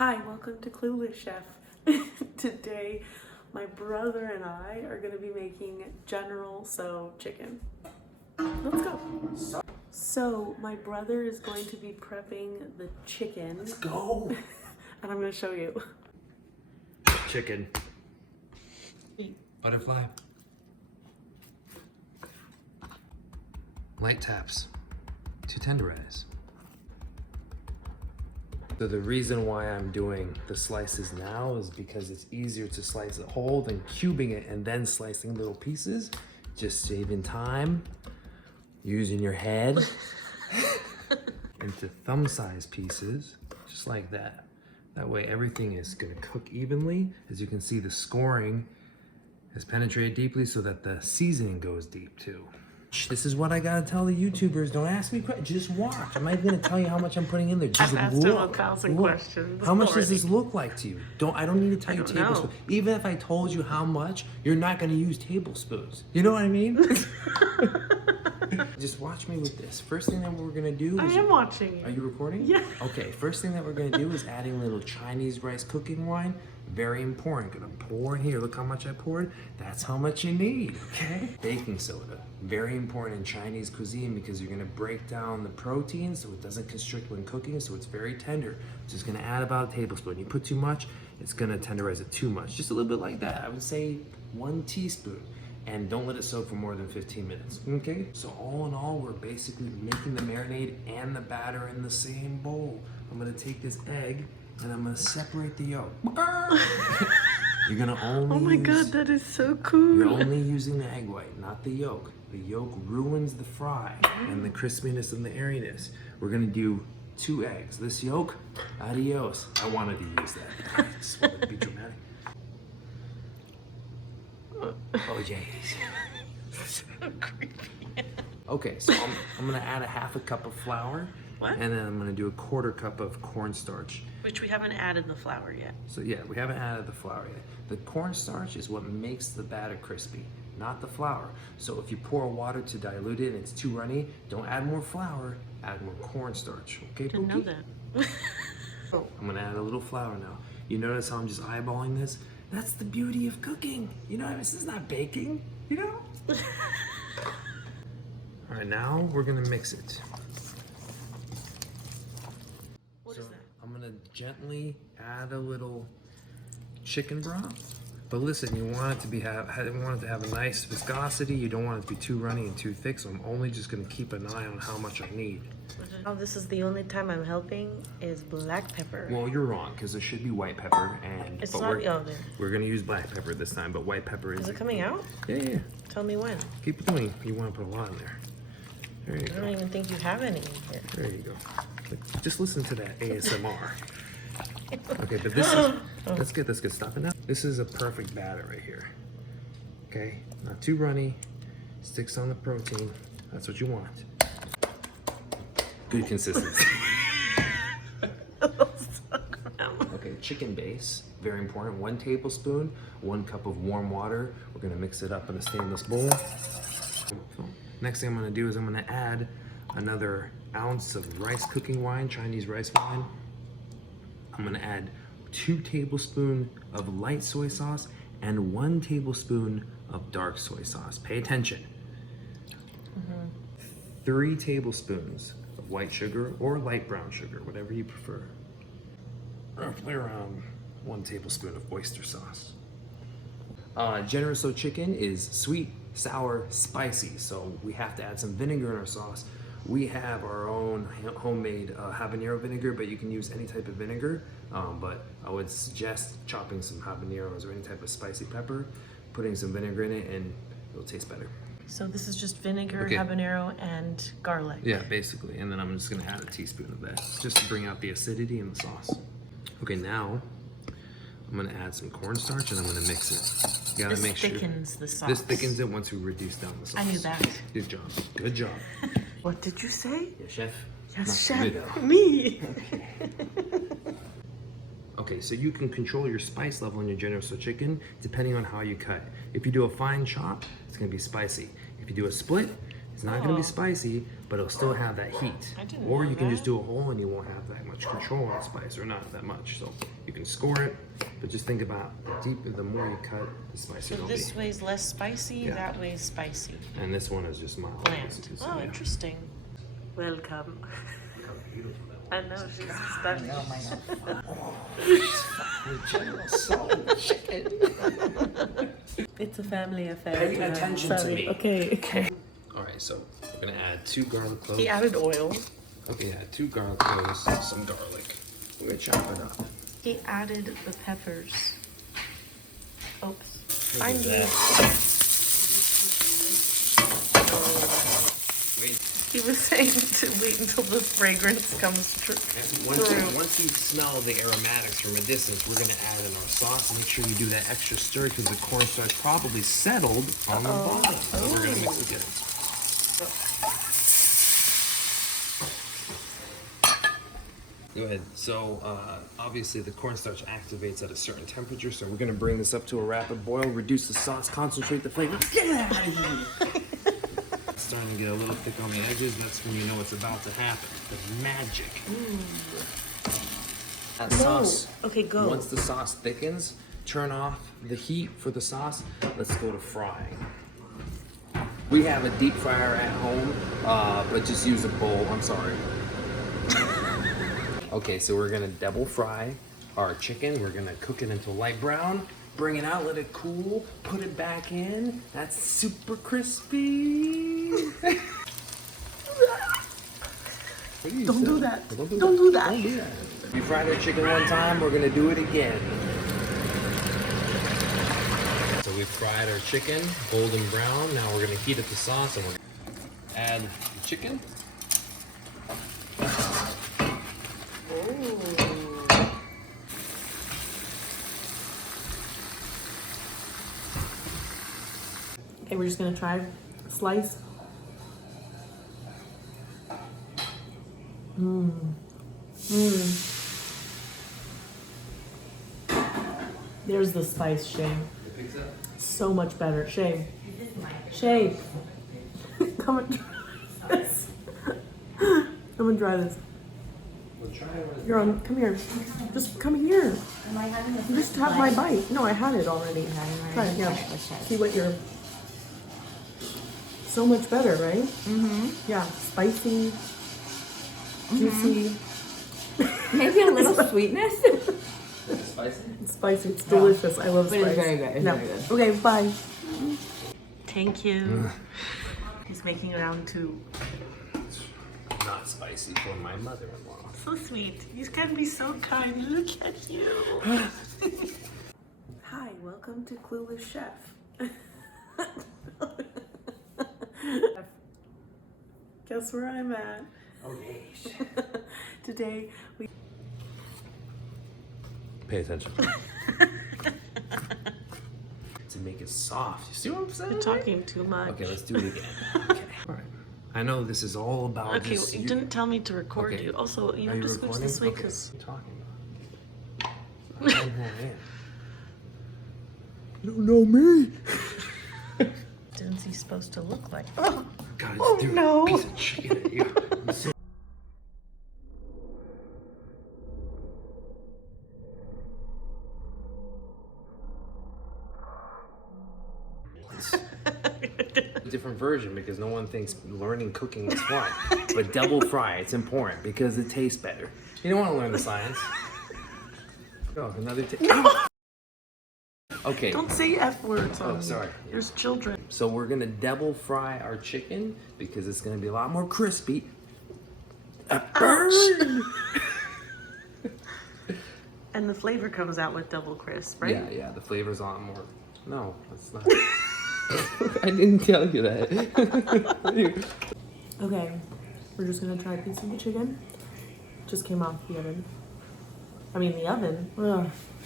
Hi, welcome to Clueless Chef. Today, my brother and I are going to be making General Tso chicken. Let's go. So, my brother is going to be prepping the chicken. Let's go. And I'm going to show you. Chicken. Butterfly. Light taps to tenderize. So the reason why I'm doing the slices now is because it's easier to slice it whole than cubing it and then slicing little pieces. Just saving time, using your head into thumb-sized pieces, just like that. That way everything is gonna cook evenly. As you can see, the scoring has penetrated deeply so that the seasoning goes deep too. This is what I gotta tell the YouTubers. Don't ask me questions, just watch. I'm not gonna tell you how much I'm putting in there. Just I've asked him 1,000 questions. How much does this look like to you? I don't need to tell you tablespoons. know. Even if I told you how much, you're not gonna use tablespoons. You know what I mean? Just watch me with this. First thing that we're gonna do is... I am watching. Are you recording? Yeah. Okay, first thing that we're gonna do is adding a little Chinese rice cooking wine. Very important. Gonna pour in here. Look how much I poured. That's how much you need, okay? Baking soda. Very important in Chinese cuisine because you're gonna break down the protein so it doesn't constrict when cooking, so it's very tender. Just gonna add about a tablespoon. You put too much, it's gonna tenderize it too much. Just a little bit like that. I would say 1 teaspoon. And don't let it soak for more than 15 minutes, okay? So all in all, we're basically making the marinade and the batter in the same bowl. I'm gonna take this egg and I'm gonna separate the yolk. You're gonna only Oh my god, that is so cool. You're only using the egg white, not the yolk. The yolk ruins the fry and the crispiness and the airiness. We're gonna do 2 eggs. This yolk, adios. I wanted to use that. I just wanted to be dramatic. Oh, jeez. So creepy. Okay, so I'm gonna add a half a cup of flour. What? And then I'm gonna do a 1/4 cup of cornstarch. Which we haven't added the flour yet. So yeah, we haven't added the flour yet. The cornstarch is what makes the batter crispy, not the flour. So if you pour water to dilute it and it's too runny, don't add more flour, add more cornstarch. Okay, Didn't know that. I'm gonna add a little flour now. You notice how I'm just eyeballing this? That's the beauty of cooking. You know, this is not baking, you know? All right, now we're gonna mix it. What is that? I'm gonna gently add a little chicken broth. But listen, you want it to have a nice viscosity. You don't want it to be too runny and too thick. So I'm only just gonna keep an eye on how much I need. Oh, this is the only time I'm helping is black pepper. Well, you're wrong because there should be white pepper and It's but not there. we're gonna use black pepper this time, but white pepper is. Is it coming out? Yeah. Tell me when. Keep going. You want to put a lot in there. There you I don't go. even think you have any in here. There you go. Just listen to that ASMR. Okay, but this is, let's get this good stuff in now. This is a perfect batter right here. Okay, not too runny, sticks on the protein. That's what you want. Good consistency. Okay, chicken base, very important. 1 tablespoon, 1 cup of warm water. We're gonna mix it up in a stainless bowl. Next thing I'm gonna do is I'm gonna add another ounce of rice cooking wine, Chinese rice wine. I'm gonna add 2 tablespoons of light soy sauce and 1 tablespoon of dark soy sauce. Pay attention. 3 tablespoons of white sugar or light brown sugar, whatever you prefer. Roughly around 1 tablespoon of oyster sauce. General Tso chicken is sweet, sour, spicy, so we have to add some vinegar in our sauce. We have our own homemade habanero vinegar, but you can use any type of vinegar. But I would suggest chopping some habaneros or any type of spicy pepper, putting some vinegar in it, and it'll taste better. So this is just vinegar, Okay. habanero, and garlic. Yeah, basically. And then I'm just gonna add a teaspoon of that, just to bring out the acidity in the sauce. Okay, now I'm gonna add some cornstarch and I'm gonna mix it. You gotta This make sure. thickens the sauce. This thickens it once we reduce down the sauce. I knew that. Good job. Good job. What did you say? Yeah, chef. Yes, Not chef. good. Me. Okay, so you can control your spice level in your General Tso chicken depending on how you cut. If you do a fine chop, it's gonna be spicy. If you do a split, It's not gonna Oh. be spicy, but it'll still have that heat. I didn't Or know you can just that. do a whole and you won't have that much control on the spice, or not that much. So you can score it, but just think about the more you cut, the spicier So it'll this be. way's less spicy, Yeah. that way's spicy. And this one is just mild. Bland. basically, so Oh, yeah. interesting. Welcome. Look how beautiful that I know, she's stunning. It's a family affair. Pay tonight. attention to Sorry. me. Okay. All right, so we're gonna add 2 garlic cloves. He added oil. Okay, add 2 garlic cloves, some garlic. We're gonna chop it up. He added the peppers. Oops. Look I at knew. that. Wait, He was saying to wait until the fragrance comes through. once you smell the aromatics from a distance, we're gonna add in our sauce. Make sure you do that extra stir because the cornstarch probably settled on the bottom. So we're gonna mix it together. Go ahead. So obviously the cornstarch activates at a certain temperature, so we're gonna bring this up to a rapid boil, reduce the sauce, concentrate the flavor. Get out of here! It's starting to get a little thick on the edges. That's when you know it's about to happen. The magic. That sauce. Okay, go. Once the sauce thickens, turn off the heat for the sauce. Let's go to frying. We have a deep fryer at home, but just use a bowl. I'm sorry. Okay, so we're gonna double fry our chicken. We're gonna cook it until light brown. Bring it out, let it cool, put it back in. That's super crispy. Don't do that. Don't do Don't do that. Don't do that. We fried our chicken one time, we're gonna do it again. So we fried our chicken, golden brown. Now we're gonna heat up the sauce and we're gonna add the chicken. Okay, we're just gonna try a slice. There's the spice, Shay. So much better. Shay. Shay. Come and try this. Come and try this. You're on. Come here. Just come here. Am I having the You just have my bite. No, I had it already. Try it. Yeah. See what you're. So much better, right? Mm-hmm. Yeah. Spicy. Juicy. Maybe a little sweetness. Spicy? It's spicy. It's delicious. I love But spice. it's very good. It's No. very good. Okay. Bye. Thank you. He's making round 2. Not spicy for my mother-in-law. So sweet. You can be so kind. Look at you. Hi. Welcome to Clueless Chef. Guess where I'm at? Okay. Today we. Pay attention. To make it soft. You see what I'm saying? You're talking too much. Okay, let's do it again. Okay. All right. I know this is all about. Okay, just you didn't tell me to record Okay. you. Also, you Are have you to switch recording? this way Okay, because what are you talking about? I don't know who I am. You don't know me. didn't he supposed to look like? God, Oh, dude, no. piece of chicken. Yeah. I'm so- A different version because no one thinks learning cooking is fun. But double fry, it's important because it tastes better. You don't want to learn the science. Oh, another Okay. Don't say F words on Oh, me. sorry. There's children. So we're gonna double fry our chicken because it's gonna be a lot more crispy. Burn! And the flavor comes out with double crisp, right? Yeah, the flavor's a lot more. No, that's not. I didn't tell you that. Okay, we're just gonna try a piece of the chicken. Just came off the oven. I mean the oven. Ugh.